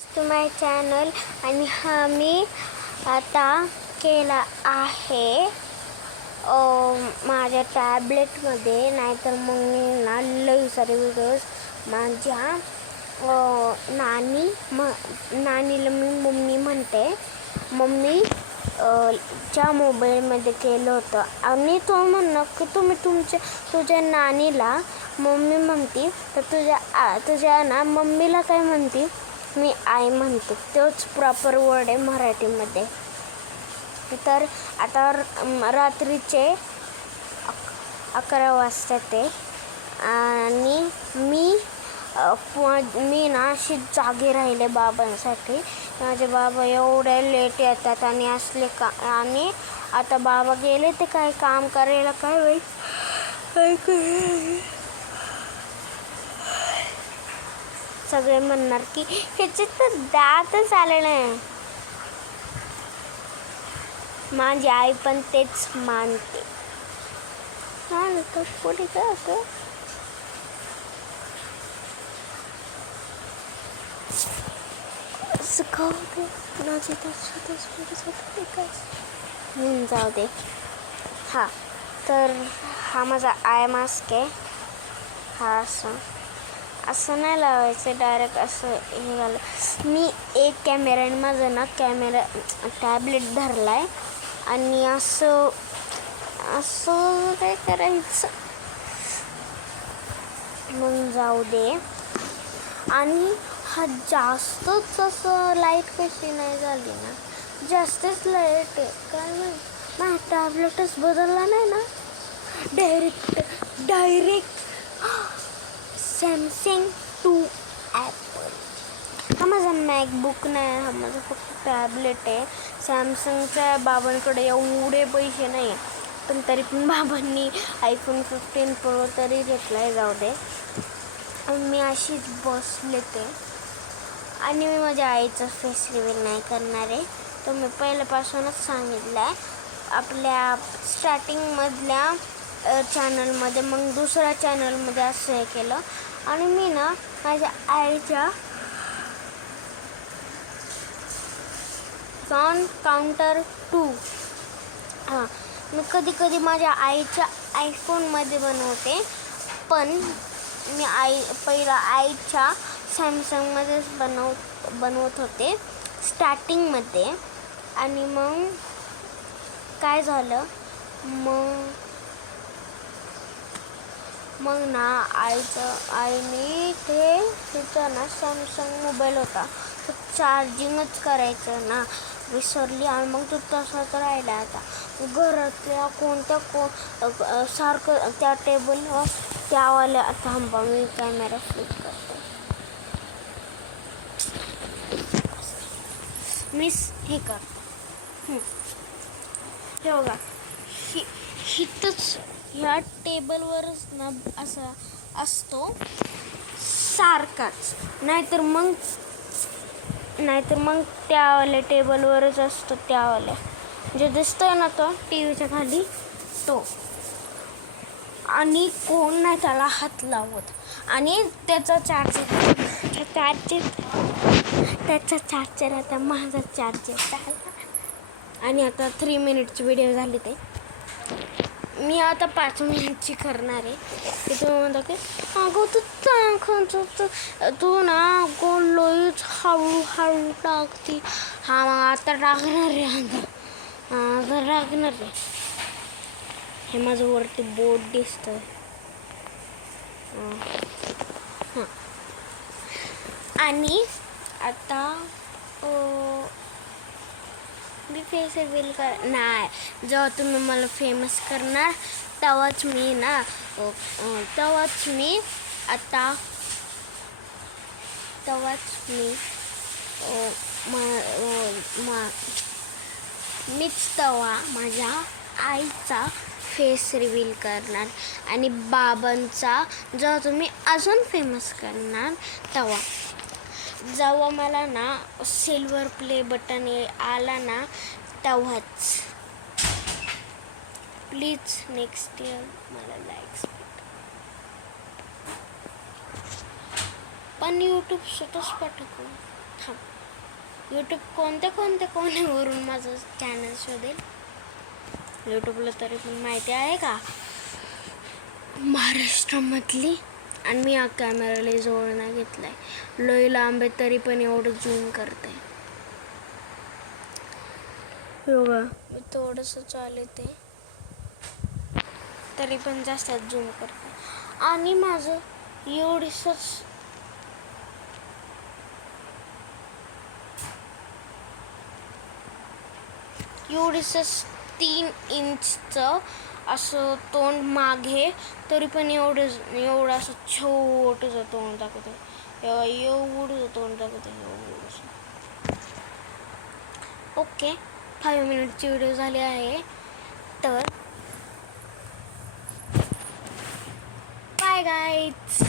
To my channel आणि हा मी आता केला आहे माझ्या टॅबलेटमध्ये, नाहीतर मग मी ना लई सारे व्हिडिओज माझ्या नानीला मी मम्मी म्हणते, मम्मी च्या मोबाईलमध्ये केलं होतं. आणि तो म्हणणं की तुझ्या नानीला मम्मी म्हणते, तर तुझ्या ना मम्मीला काय म्हणते? मी आई म्हणते. तोच प्रॉपर वर्ड आहे मराठीमध्ये. तर आता रात्रीचे 11 वाजता ते, आणि मी ना अशी जागी राहिले बाबांसाठी. माझे बाबा एवढे लेट येतात आणि असले आणि आता बाबा गेले ते काय काम करायला, काय माहीत. सगळे म्हणणार की ह्याचे तर दातच आले नाही. माझी आई पण तेच मानते. पुढे काय होतं? जाऊ दे. हा, तर हा माझा आय मास्क आहे. हा असं नाही लावायचं, डायरेक्ट असं हे घाल. मी एक कॅमेराने माझं ना टॅबलेट धरला आहे आणि असं काय करायचं, मग जाऊ दे. आणि हा जास्तच असं लाईट कशी नाही झाली ना, जास्तच लाईट आहे काय माहिती. माझा टॅबलेटच बदलला नाही ना, डायरेक्ट सॅमसंग टू ॲपल. हा माझा मॅकबुक नाही, हा माझा फक्त टॅबलेट आहे. सॅमसंगच्या बाबांकडे एवढे पैसे नाही, पण तरी पण बाबांनी iPhone 15 Pro तरी घेतला आहे. जाऊ दे. मी अशीच बसले ते, आणि मी माझ्या आईचं फेस रिव्हील नाही करणार आहे. तो मी पहिल्यापासूनच सांगितलं आहे आपल्या स्टार्टिंगमधल्या चॅनलमध्ये. मग दुसऱ्या चॅनलमध्ये असं हे केलं. आणि मी ना माझ्या आईच्या ऑन काउंटर 2 मी कधी माझ्या आईच्या iPhoneमध्ये बनवते, पण मी पहिला आईच्या सॅमसंगमध्येच बनवत होते स्टार्टिंगमध्ये. आणि मग काय झालं, मग ना आईने तिचा ना सॅमसंग मोबाईल होता, तो चार्जिंगच करायचं ना विसरली. आणि मग तो तसाच राहिला. आता घरातल्या कोणत्या सारखं त्या टेबलवर त्यावाल्या. थांबा, मी कॅमेरा फ्लिप करते. मिस हे करते. हे बघा, हिथंच ह्या टेबलवरच ना असा असतो सारखाच, नाहीतर मग त्यावाल्या टेबलवरच असतो. त्यावाल्या जे दिसतोय ना तो टीव्हीच्या खाली, तो. आणि कोण नाही त्याला हात लावत. आणि त्याचा चार्जर आता माझा चार्जर झाला. आणि आता 3 मिनिटची व्हिडिओ झाली ते. मी आता 5 मिनिटची करणार आहे. की तुम्ही म्हणता की अगं तू ना लईच हळू टाकते. हा, मग आता टाकणार आहे. आता टाकणार आहे. हे माझं वरती बोर्ड दिसतं. आणि आता मी फेस रिव्हील नाही. जेव्हा तुम्ही मला फेमस करणार तेव्हाच मीच तेव्हा माझ्या आईचा फेस रिव्हील करणार. आणि बाबांचा जेव्हा तुम्ही अजून फेमस करणार जेव्हा मला ना सिल्वर प्ले बटन आला ना तेव्हाच. प्लीज नेक्स्ट इयर मला लाईक्स. पण यूट्यूब स्वतःच पाठवतो. यूट्यूब कोणत्या कोण्यावरून माझं चॅनल शोधेल? यूट्यूबला तरी पण माहिती आहे का महाराष्ट्रामधली. आणि मी हा कॅमेराला जवळ नाही घेतलाय, लय लांब आहे तरी पण एवढं झूम करते. योगा मी थोडंसं चालते तरी पण जास्त झूम करते. आणि माझं एवढीसच 3 इंचचं असं तोंड मागे, तरी पण एवढं असं छोटंसं तोंड दाखवते. एवढं तोंड दाखवते एवढंसं. ओके, 5 मिनिटची व्हिडिओ झाली आहे. तर बाय गाईज.